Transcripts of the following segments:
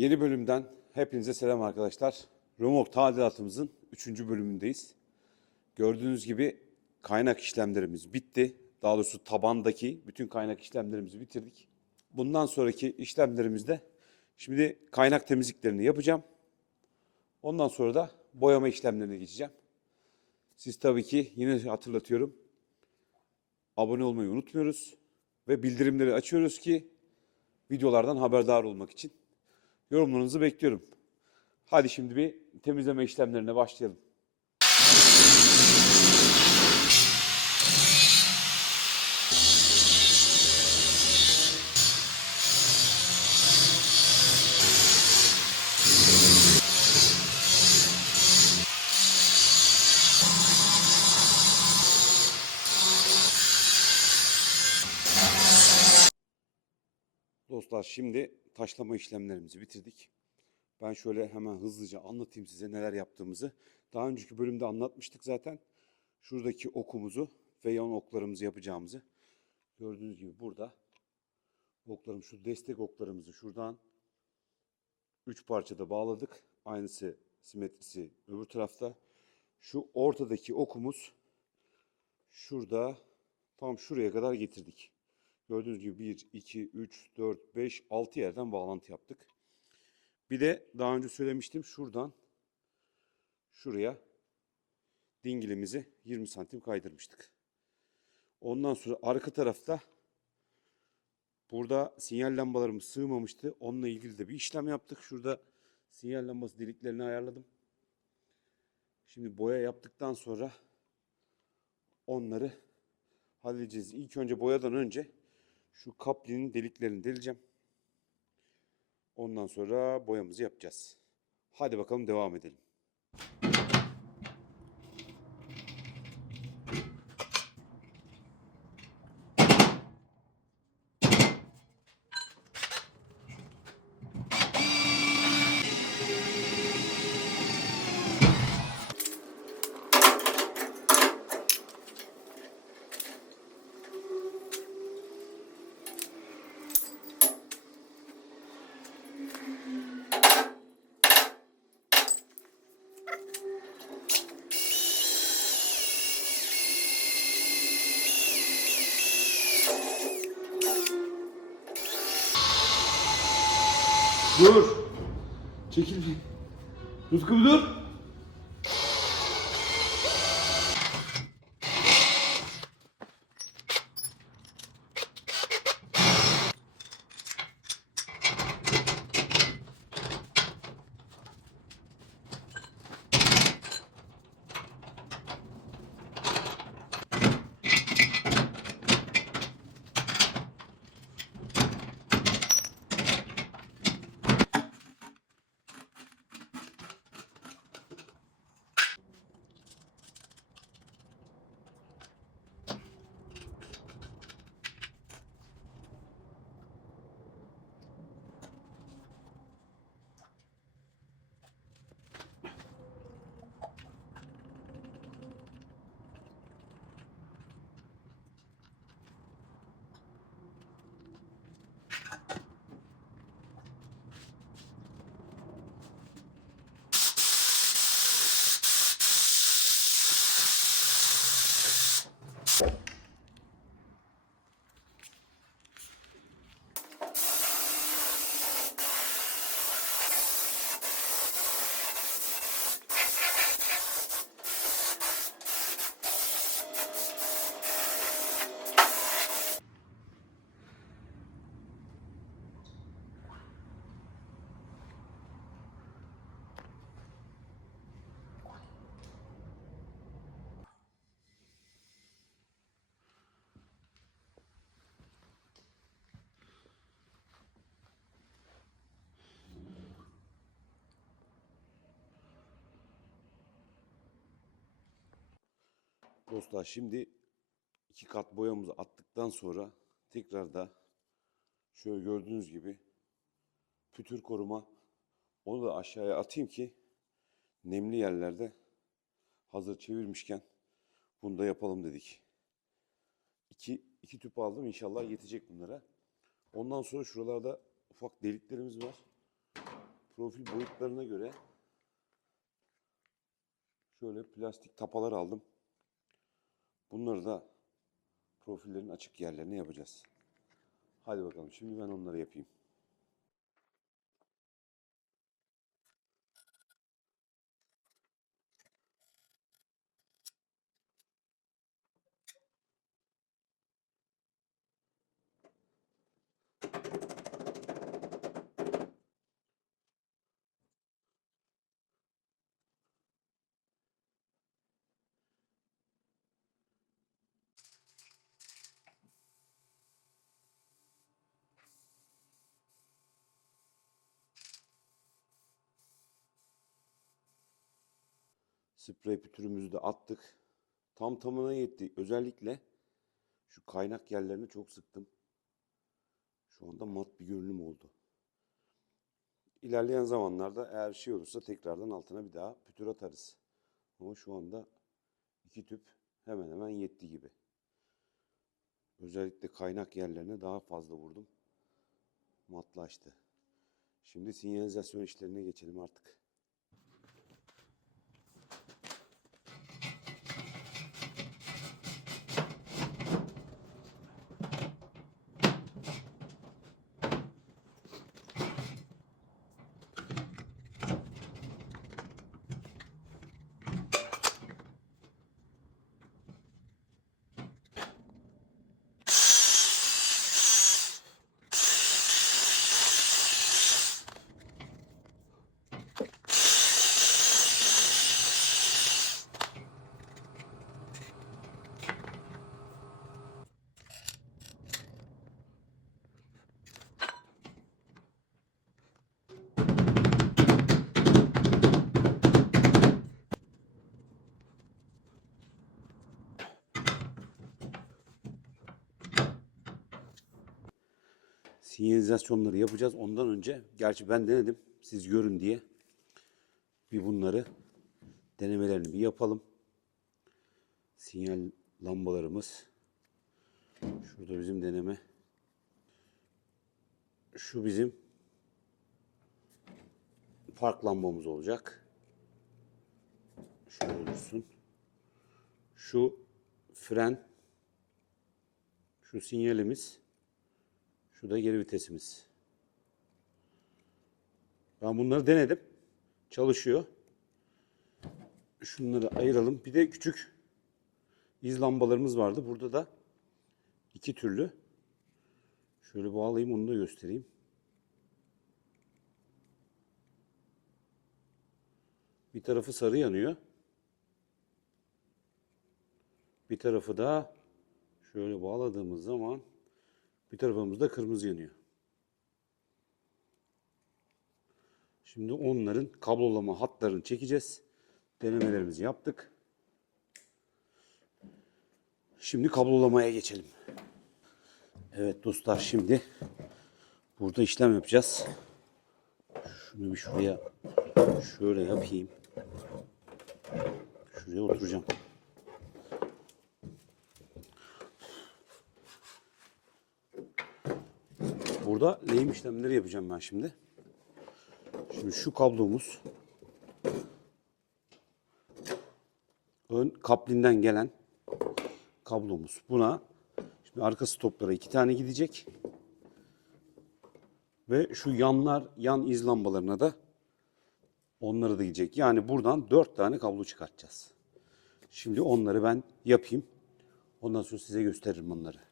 Yeni bölümden hepinize selam arkadaşlar. Romok tadilatımızın 3. bölümündeyiz. Gördüğünüz gibi kaynak işlemlerimiz bitti. Daha doğrusu tabandaki bütün kaynak işlemlerimizi bitirdik. Bundan sonraki işlemlerimizde şimdi kaynak temizliklerini yapacağım. Ondan sonra da boyama işlemlerine geçeceğim. Siz tabii ki yine hatırlatıyorum. Abone olmayı unutmuyoruz ve bildirimleri açıyoruz ki videolardan haberdar olmak için. Yorumlarınızı bekliyorum. Hadi şimdi bir temizleme işlemlerine başlayalım. Dostlar şimdi taşlama işlemlerimizi bitirdik. Ben şöyle hemen hızlıca anlatayım size neler yaptığımızı. Daha önceki bölümde anlatmıştık zaten. Şuradaki okumuzu ve yan oklarımızı yapacağımızı. Gördüğünüz gibi burada oklarım şu destek oklarımızı şuradan 3 parçada bağladık. Aynısı simetrisi öbür tarafta. Şu ortadaki okumuz şurada tam şuraya kadar getirdik. Gördüğünüz gibi 1, 2, 3, 4, 5, 6 yerden bağlantı yaptık. Bir de daha önce söylemiştim şuradan şuraya dingilimizi 20 santim kaydırmıştık. Ondan sonra arka tarafta burada sinyal lambalarımız sığmamıştı. Onunla ilgili de bir işlem yaptık. Şurada sinyal lambası deliklerini ayarladım. Şimdi boya yaptıktan sonra onları halledeceğiz. İlk önce boyadan önce şu kaplinin deliklerini deleceğim. Ondan sonra boyamızı yapacağız. Hadi bakalım devam edelim. Dur. Çekil. Rıfkı dur. Dostlar şimdi iki kat boyamızı attıktan sonra tekrar da şöyle gördüğünüz gibi pütür koruma onu da aşağıya atayım ki nemli yerlerde hazır çevirmişken bunu da yapalım dedik. İki, iki tüp aldım inşallah yetecek bunlara. Ondan sonra şuralarda ufak deliklerimiz var. profil boyutlarına göre şöyle plastik tapalar aldım. Bunları da profillerin açık yerlerine yapacağız. Hadi bakalım şimdi ben onları yapayım. Sprey pütürümüzü de attık. Tam tamına yetti. Özellikle şu kaynak yerlerini çok sıktım. Şu anda mat bir görünüm oldu. İlerleyen zamanlarda eğer şey olursa tekrardan altına bir daha pütür atarız. Ama şu anda iki tüp hemen hemen yetti gibi. Özellikle kaynak yerlerine daha fazla vurdum. Matlaştı. Şimdi sinyalizasyon işlerine geçelim artık. Sinyalizasyonları yapacağız. Ondan önce gerçi ben denedim siz görün diye bir bunları denemelerini bir yapalım. Sinyal lambalarımız şurada bizim deneme şu bizim park lambamız olacak. Şöyle dursun. Şu fren şu sinyalimiz şu da geri vitesimiz. Ben bunları denedim. Çalışıyor. Şunları ayıralım. Bir de küçük iz lambalarımız vardı. Burada da iki türlü. Şöyle bağlayayım onu da göstereyim. Bir tarafı sarı yanıyor. Bir tarafı da şöyle bağladığımız zaman bir tarafımız da kırmızı yanıyor. Şimdi onların kablolama hatlarını çekeceğiz. Denemelerimizi yaptık. Şimdi kablolamaya geçelim. Evet dostlar şimdi burada işlem yapacağız. Şunu bir şuraya şöyle yapayım. Şuraya oturacağım. Burada lehim işlemleri yapacağım ben şimdi. Şimdi şu kablomuz ön kaplinden gelen kablomuz. Buna şimdi arka stoplara iki tane gidecek. Ve şu yanlar, yan iz lambalarına da onları da gidecek. Yani buradan dört tane kablo çıkartacağız. Şimdi onları ben yapayım. Ondan sonra size gösteririm onları.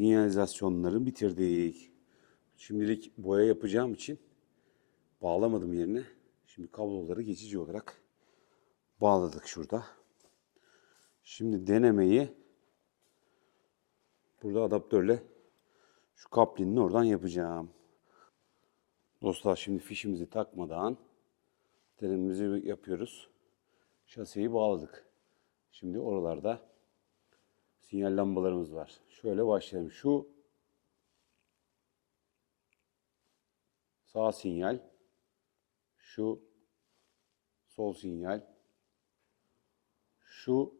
Sinyalizasyonları bitirdik. Şimdilik boya yapacağım için bağlamadım yerine. Şimdi kabloları geçici olarak bağladık şurada. Şimdi denemeyi burada adaptörle şu kaplinin oradan yapacağım. Dostlar şimdi fişimizi takmadan denememizi yapıyoruz. Şaseyi bağladık. Şimdi oralarda sinyal lambalarımız var. Şöyle başlayalım. Şu sağ sinyal, şu sol sinyal, şu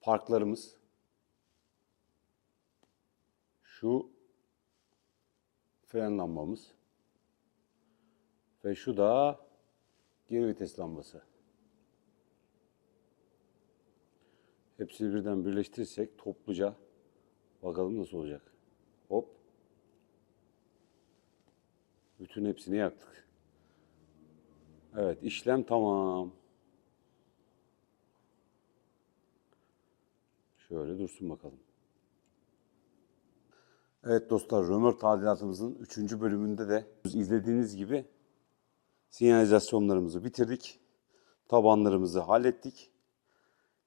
parklarımız, şu fren lambamız ve şu da geri vites lambası. Hepsini birden birleştirirsek topluca bakalım nasıl olacak. Hop. Bütün hepsini yaktık. Evet işlem tamam. Şöyle dursun bakalım. Evet dostlar römork tadilatımızın 3. bölümünde de izlediğiniz gibi sinyalizasyonlarımızı bitirdik. Tabanlarımızı hallettik.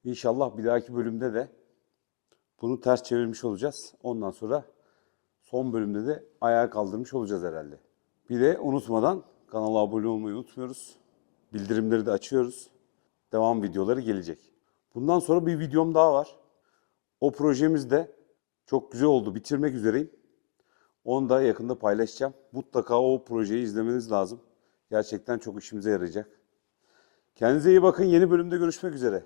İnşallah bir dahaki bölümde de bunu ters çevirmiş olacağız. Ondan sonra son bölümde de ayağa kaldırmış olacağız herhalde. Bir de unutmadan kanala abone olmayı unutmuyoruz. Bildirimleri de açıyoruz. Devam videoları gelecek. Bundan sonra bir videom daha var. O projemiz de çok güzel oldu. Bitirmek üzereyim. Onu da yakında paylaşacağım. Mutlaka o projeyi izlemeniz lazım. Gerçekten çok işimize yarayacak. Kendinize iyi bakın. Yeni bölümde görüşmek üzere.